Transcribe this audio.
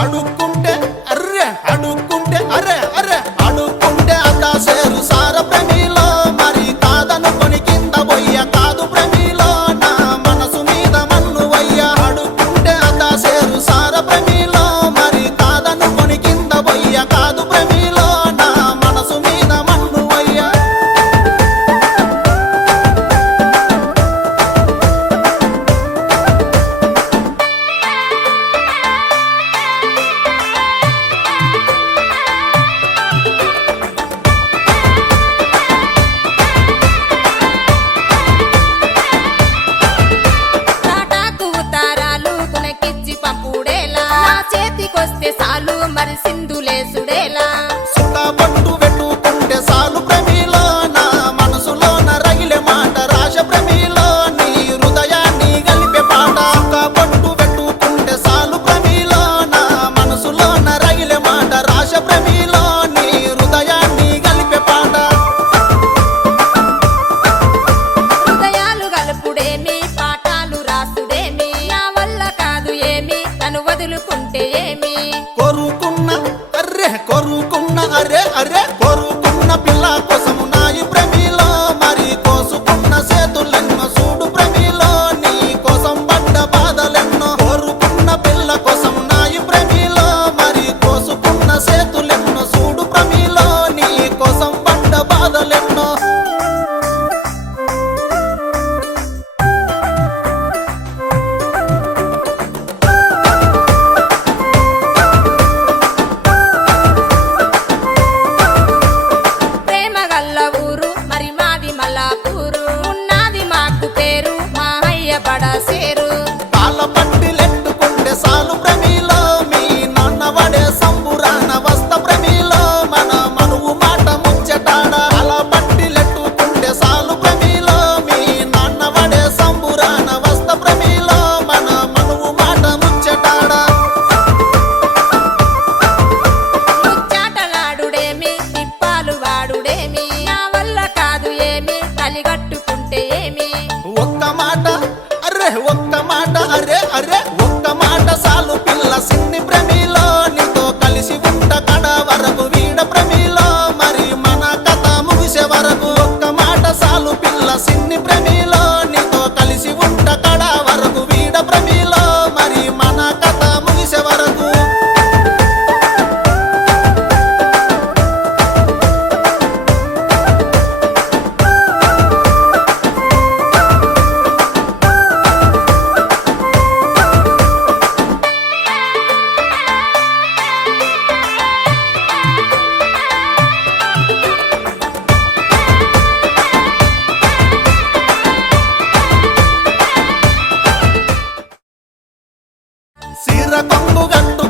అడుక్కుంటే అర్రె అడుక్కుంటే అరే అరే అడుక్కుంటే అతా సేరు సార ప్రేమిలో మరి కాదనుకొని కింద పోయ్య కాదు ప్రేమిలో నా మనసు మీద మన్ను వయ్య అడుక్కుంటే అతా సేరు సార ప్రేమిలో మరి కాదనుకొని కింద పోయ్య కాదు ప్రేమిలో నా మనసు మీద మన్ను వయ్య తాటాకు ఉతారాలు కునకిచ్చి పంపుడేలా నా చేతికొస్తే సాలు మరి సింధులేసుడేలా సుఖపట్టు పెట్టుకుంటే సాలు ప్రేమిలో నా మనసులోన రగిలే మాట రాశ ప్రేమిలో నీ హృదయాన్ని గలిపే పాట సుఖపట్టు పెట్టుకుంటే సాలు ప్రేమిలో నా మనసులోన రగిలే మాట రాశ ప్రేమిలో నీ హృదయాన్ని గలిపే పాట హృదయాలు గలుపుడేమి పాఠాలు రాసుడేమి నా వల్ల కాదు ఏమి తను వదులుకుంటే ఏమి కోరుకున్న అరే అరే కోరుకున్న పిల్ల కోసము నాయి ప్రేమిలో మరి కోసుకున్న చేతులెన్నో చూడు ప్రేమిలో నీ కోసం పడ్డ బాధలెన్నో కోరుకున్న పిల్ల కోసము నాయి ప్రేమిలో మరి కోసుకున్న చేతులెన్నో చూడు ప్రేమిలో నీ కోసం పడ్డ బాధలెన్నో ప్రేమ గల్ల ఊరు మరి మాది మల్లాపూరు ఉన్నది మాకు పేరు మా అయ్య బడసేరు కాళ్ళ పట్టిలెట్టుకుంటే సాలు ప్రేమిలో మీ నాన్న వడే సంబురాన వస్త ప్రేమిలో మన మనువు మాట ముచ్చటాడ అలా పట్టిలెట్టుకుంటే సాలు ప్రేమిలో మీ నాన్న వడే సంబురాన వస్త ప్రేమిలో మన మనువు మాట ముచ్చటాడ ముచ్చాటలాడుడేమి తిప్పాలు వాడుడేమి నా వల్ల కాదు ఏమి కలిగట్టుకుంటే ఏమి ఒక్క మాట అరే అరే ఒక్క మాట సాలు పిల్ల సిన్ని ప్రేమిలో నీతో కలిసి ఉంట కడ వరకు వీడ ప్రేమిలో మరి మన కథ ముగిసే వరకు ఒక్క మాట సాలు పిల్ల సిన్ని ప్రేమిలో నీతో కలిసి ఉంట కడ వరకు వీడ ప్రేమిలో మరి మన కథ ముగిసే వరకు సీర కొంగు గట్టు